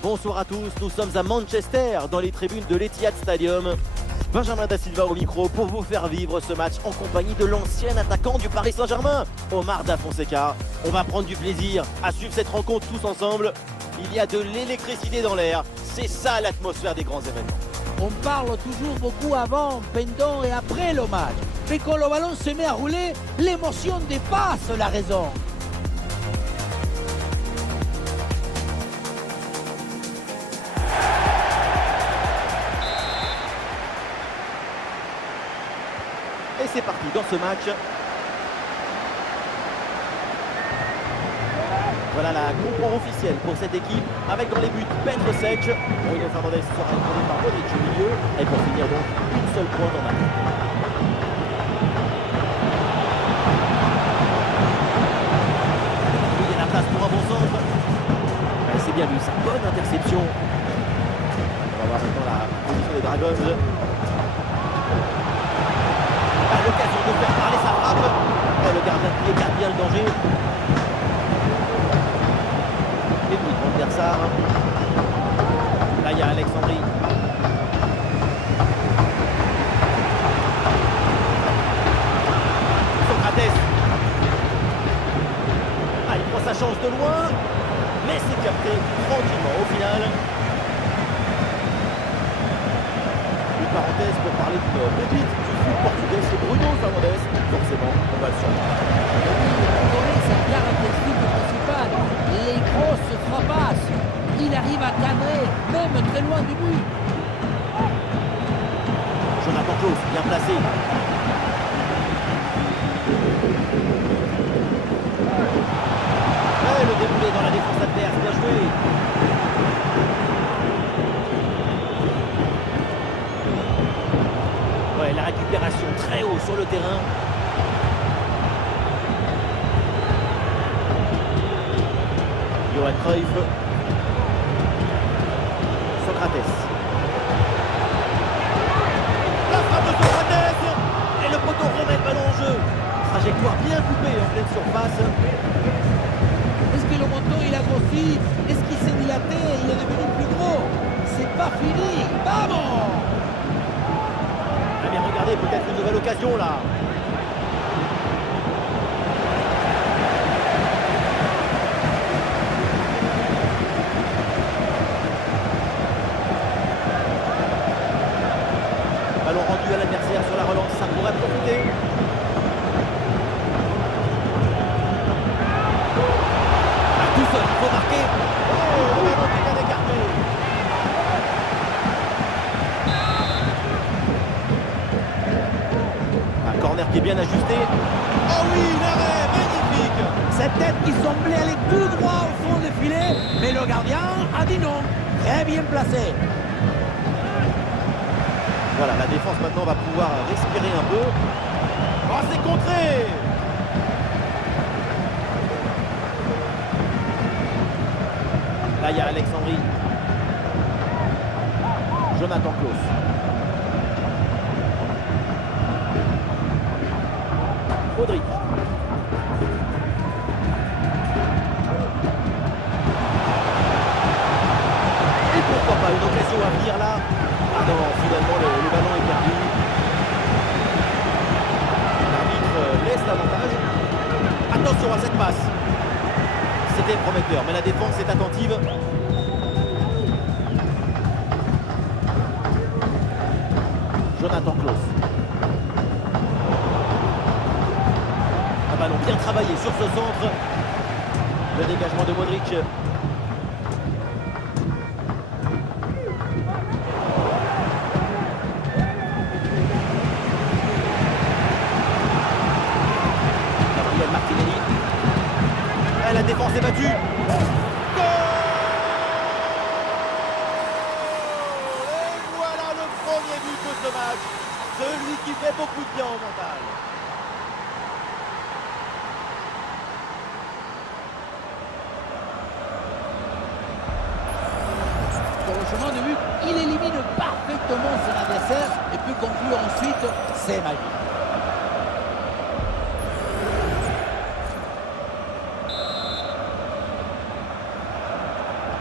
Bonsoir à tous, nous sommes à Manchester, dans les tribunes de l'Etihad Stadium. Benjamin Da Silva au micro pour vous faire vivre ce match en compagnie de l'ancien attaquant du Paris Saint-Germain, Omar Da Fonseca. On va prendre du plaisir à suivre cette rencontre tous ensemble. Il y a de l'électricité dans l'air, c'est ça l'atmosphère des grands événements. On parle toujours beaucoup avant, pendant et après le match. Mais quand le ballon se met à rouler, l'émotion dépasse la raison. Et c'est parti dans ce match. Voilà la compo officielle pour cette équipe, avec dans les buts Petr Cech, Bruno Fernandes sera épaulé par Modric au milieu, et pour finir donc une seule pointe en attaque. Il y a la place pour un bon centre. C'est bien vu, sa bonne interception. On va voir maintenant la position des Dragons. L'occasion de faire parler sa frappe. Oh, le gardien de pied garde bien le danger. Et puis Van der Sar. Là il y a Alexandrie. Socrates. Ah, il prend sa chance de loin. Mais c'est capté tranquillement au final. Une parenthèse pour parler d'une pépite du foot portugais, c'est Bruno Fernandes. Forcément, on va le surprendre. C'est sa caractéristique principale, les grosses frappasses. Il arrive à cadrer, même très loin du but. Jonathan Klaus, bien placé. Ouais, le déroulé dans la défense adverse, bien joué. Ouais, la récupération très haut sur le terrain. Johan Cruyff. Socrates. La frappe de Socrates. Et le poteau remet le ballon en jeu. Trajectoire bien coupée en pleine surface. Est-ce que le menton il a grossi? Est-ce qu'il s'est dilaté? Il est devenu plus gros? C'est pas fini. Vamos! Ah mais regardez, peut-être une nouvelle occasion là. Ballon rendu à l'adversaire sur la relance, ça pourrait profiter. Ah, tout seul, il faut marquer. Oh, le ballon qui vient d'écarter. Un corner qui est bien ajusté. Oh oui, l'arrêt, magnifique. Cette tête qui semblait aller tout droit au fond des filets, mais le gardien a dit non. Très bien placé. Voilà, la défense maintenant va pouvoir respirer un peu. Oh, c'est contré. Là, il y a Alexandrie. Jonathan Klaus. Modric. Et pourquoi pas une occasion à venir là? Ah non, finalement le ballon est perdu. L'arbitre laisse l'avantage. Attention à cette passe. C'était prometteur, mais la défense est attentive. Jonathan Klaus. Un ballon bien travaillé sur ce centre. Le dégagement de Modric. Gabriel Martinelli. Et la défense est battue. Goal! Et voilà le premier but de ce match. Celui qui fait beaucoup de bien au mental. Sur le chemin de but, il élimine parfaitement son adversaire et peut conclure ensuite, c'est magique.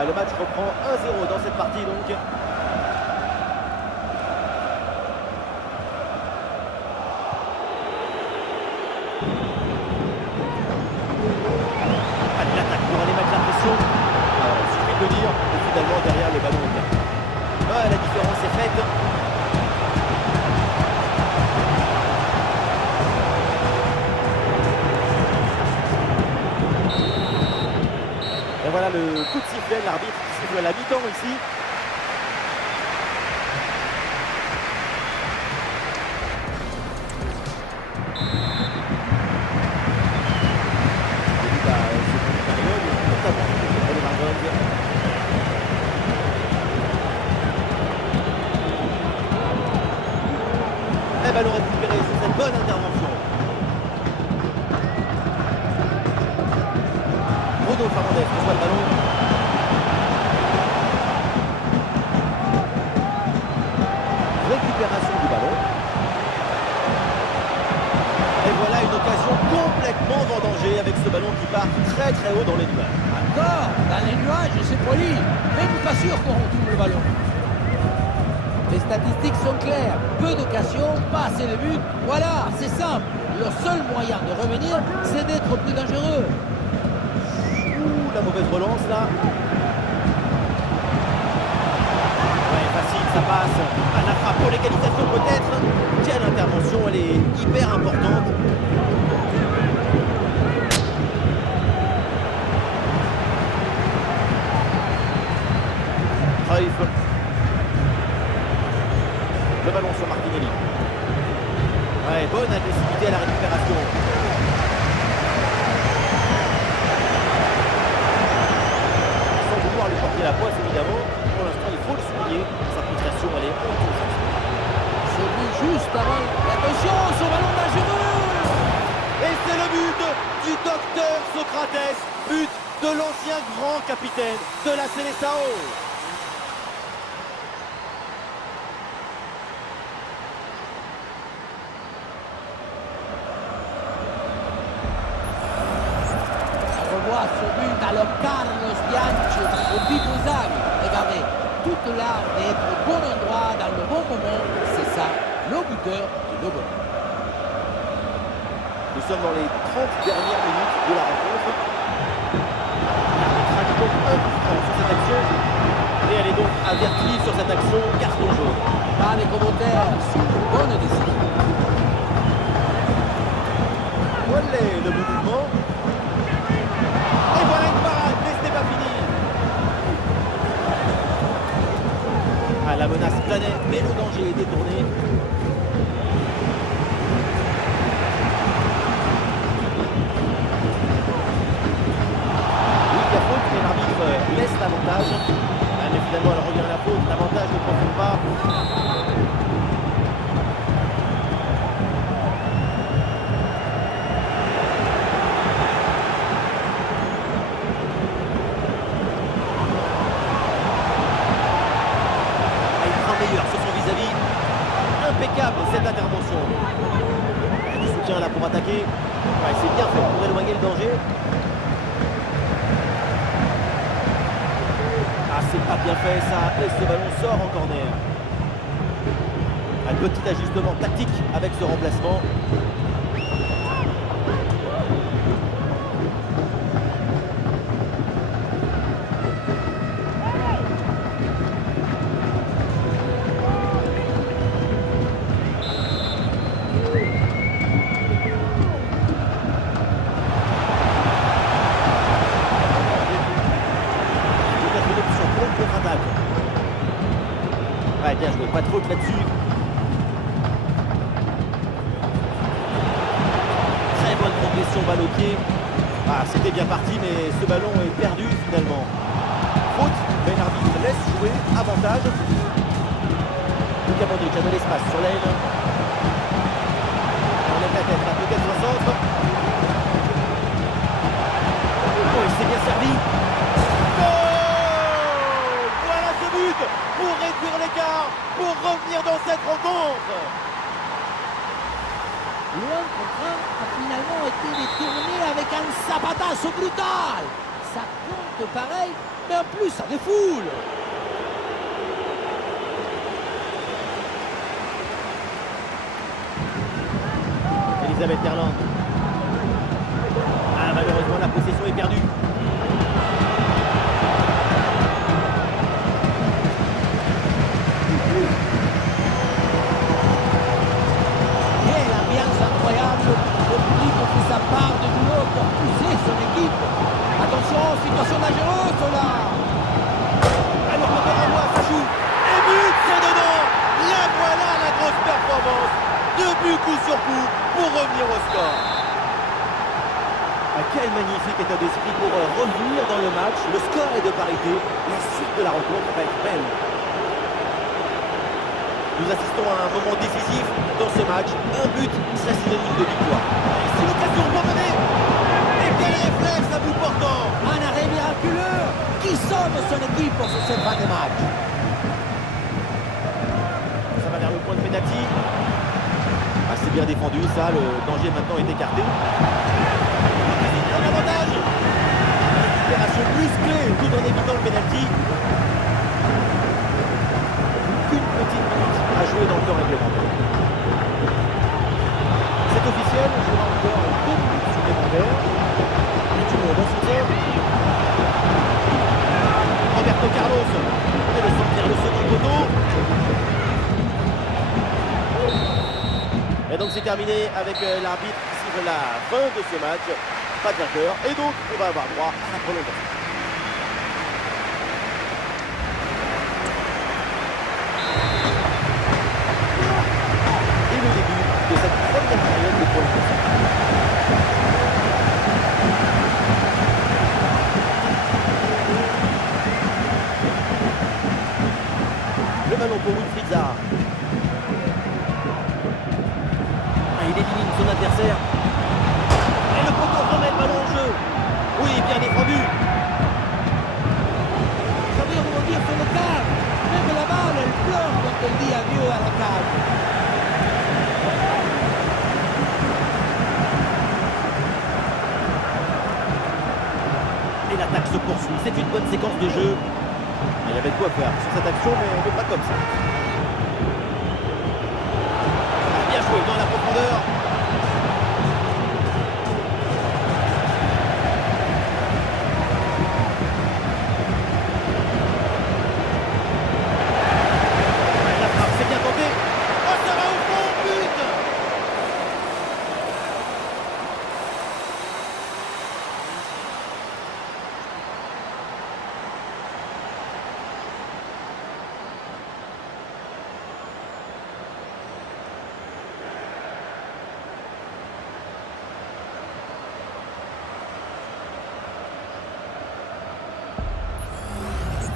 Ah, le match reprend 1-0 dans cette partie donc. Ah, il attaque pour aller mettre la pression. Il suffit de le dire. Et finalement derrière le ballon est perdu. Ah, la différence est faite. Et voilà le coup de sifflet, l'arbitre qui siffle la mi-temps ici. Et ballon récupéré sur cette bonne intervention. Bruno Fernandes reçoit le ballon. Récupération du ballon. Et voilà une occasion complètement vendangée avec ce ballon qui part très très haut dans les nuages. Encore dans les nuages, c'est poli. Même pas sûr qu'on retrouve le ballon. Les statistiques sont claires. Peu d'occasions, pas assez de buts. Voilà, c'est simple. Le seul moyen de revenir, c'est d'être plus dangereux. Ouh, la mauvaise relance là. Ouais, facile, ça passe. À la frappe pour l'égalisation peut-être. Quelle intervention, elle est hyper importante. Cruyff. Le ballon sur Martinelli. Ouais, bonne agressivité à la récupération. Sans vouloir lui porter la poisse évidemment. Pour l'instant, il faut le souligner. Sa prestation, elle est honteuse. C'est vu juste avant. Attention, ce ballon dangereux. Et c'est le but du docteur Socrates. But de l'ancien grand capitaine de la Seleção. Ce but à Carlos Bianchi au Piposavi. Regardez, toute l'art d'être au bon endroit dans le bon moment, c'est ça, le buteur de le bon. Nous sommes dans les 30 dernières minutes de la rencontre. L'arbitre a donc un coup franc sur cette action. Et elle est donc avertie sur cette action, carton jaune. Pas les commentaires, c'est une bonne décision. Voilà le bon mouvement. Et voilà une parade, mais ce n'est pas fini. Ah, la menace planait, mais le danger est détourné. Oui, il y a faute, mais l'arbitre laisse l'avantage. Ah, mais finalement, elle revient à la faute. L'avantage ne profite pas. Impeccable cette intervention. Du soutien là pour attaquer. Ouais, c'est bien fait pour éloigner le danger. Ah, c'est pas bien fait ça. Et ce ballon sort en corner. Un petit ajustement tactique avec ce remplacement. Ouais, bien joué, pas de faute là-dessus. Très bonne progression, balle au pied. Ah, c'était bien parti, mais ce ballon est perdu finalement. Faute, mais l'arbitre laisse jouer, avantage. Luka Modric a de l'espace sur l'aile. On lève la tête, peut-être un centre. Oh, il s'est bien servi. Pour réduire l'écart, pour revenir dans cette rencontre. Loin contre a finalement été détourné avec un zapatazo brutal. Ça compte pareil Mais en plus, ça défoule. Elisabeth Terland. Ah, malheureusement, la possession est perdue. Et l'ambiance incroyable. Le public fait sa part de boulot pour pousser son équipe. Attention, situation dangereuse là. Alors le ballon envoie, ça joue. Et but, c'est dedans. La voilà la grosse performance. 2 buts coup sur coup pour revenir au score. Ah, quel magnifique état d'esprit pour revenir dans le match. Le score est de parité. La suite de la rencontre va être belle. Nous assistons à un moment décisif dans ce match. Un but serait synonyme de victoire. C'est l'occasion pour mener. Et quel réflexe à bout portant. Un arrêt miraculeux qui sauve son équipe pour cette fin de match. Ça va vers le point de pénalty. Ah, c'est bien défendu, ça. Le danger maintenant est écarté. Un avantage. Récupération musclée tout en évitant le pénalty. Une petite minute à jouer dans le temps réglementaire. C'est officiel, on jouera encore 2 minutes supplémentaires. Et tout le monde en soutien. Roberto Carlos et le centre vers le second poteau. Et donc c'est terminé avec l'arbitre qui siffle la fin de ce match. Pas de vainqueur. Et donc on va avoir droit à la prolongation. Et le début de cette première période de prolongation. Le ballon pour Wilfried Zaha. Il élimine son adversaire. Et le poteau remet le ballon en jeu. Oui, bien défendu. Ça veut rebondir sur le cadre. Même la balle, elle pleure quand elle dit adieu à la cadre. Et l'attaque se poursuit. C'est une bonne séquence de jeu. Il y avait de quoi faire sur cette action, mais pas comme ça. Bien joué dans la profondeur. La frappe, c'est bien tenté. Oh, ça va au fond, but.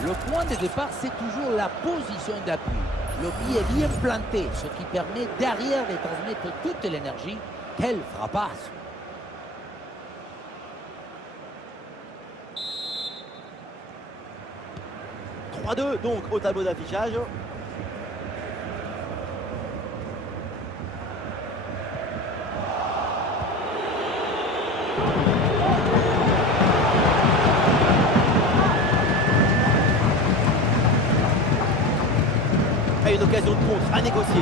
Le point de départ, c'est toujours la position d'appui. Le pied est bien planté, ce qui permet derrière de transmettre toute l'énergie. Quelle frappasse! « 3-2 donc au tableau d'affichage. Et une occasion de contre à négocier. Il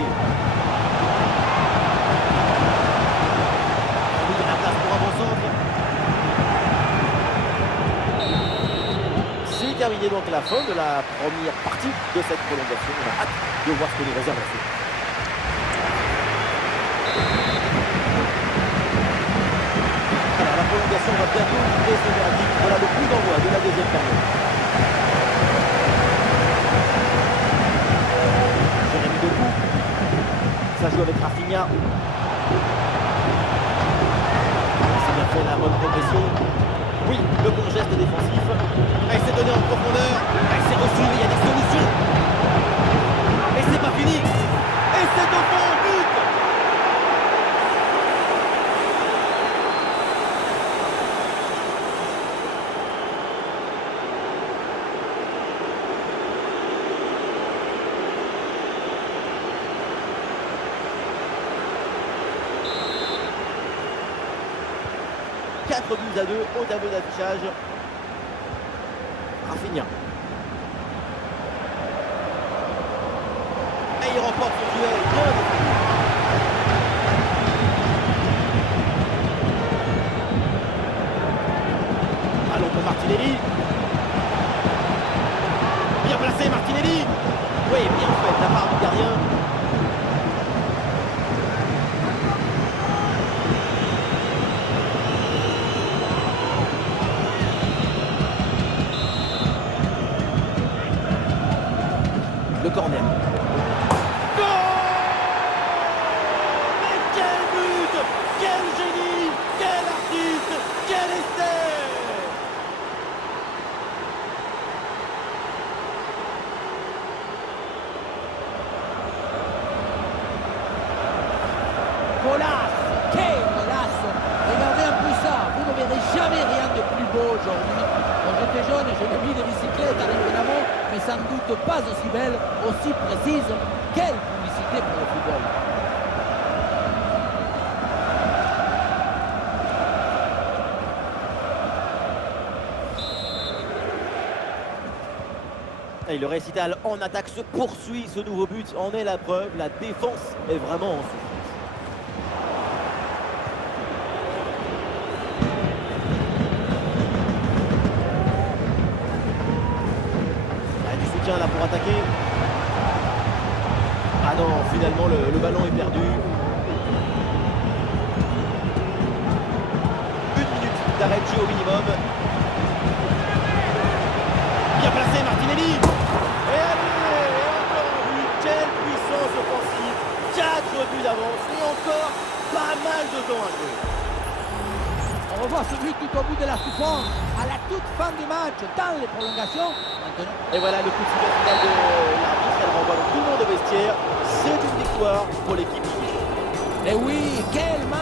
y a la place pour un bon centre. C'est terminé donc la fin de la première partie de cette prolongation. On a hâte de voir ce que nous réserve la suite. Alors la prolongation va bientôt ouvrir son verdict. Voilà le coup d'envoi de la deuxième période. Jérémy Doku. Ça joue avec Rafinha. C'est bien fait la bonne progression. Oui, le bon geste défensif. Elle s'est donnée en profondeur. Elle s'est reçue, il y a des solutions. Et c'est pas fini. Et c'est au fond, but. Quatre buts à 2 au tableau d'affichage. Rafinha. il remporte son duel. Bien défendu. Allons pour Martinelli. Bien placé Martinelli. Oui, bien fait de la part du gardien. Le corner. Goal! Mais quel but! Quel génie! Quel artiste! Quel essai! Golasse! Quel golasse! Regardez un peu ça, vous ne verrez jamais rien de plus beau aujourd'hui. Quand j'étais jeune, je l'ai mis des bicyclettes à l'évidemment, mais sans doute pas aussi belle, aussi précise. Quelle publicité pour le football! Et le récital en attaque se poursuit, ce nouveau but en est la preuve, la défense est vraiment en souffrance. Du soutien là pour attaquer. Ah non, finalement le ballon est perdu. Une minute d'arrêt de jeu au minimum. Bien placé Martinelli. Et allez, et encore un but. Quelle puissance offensive. 4 buts d'avance et encore pas mal de temps à jouer. On revoit ce but tout au bout de la souffrance, à la toute fin du match, dans les prolongations. Maintenant, Et voilà le coup de sifflet final de l'arbitre. Elle renvoie donc tout le monde au vestiaire. C'est une victoire pour l'équipe. mais oui, quel match!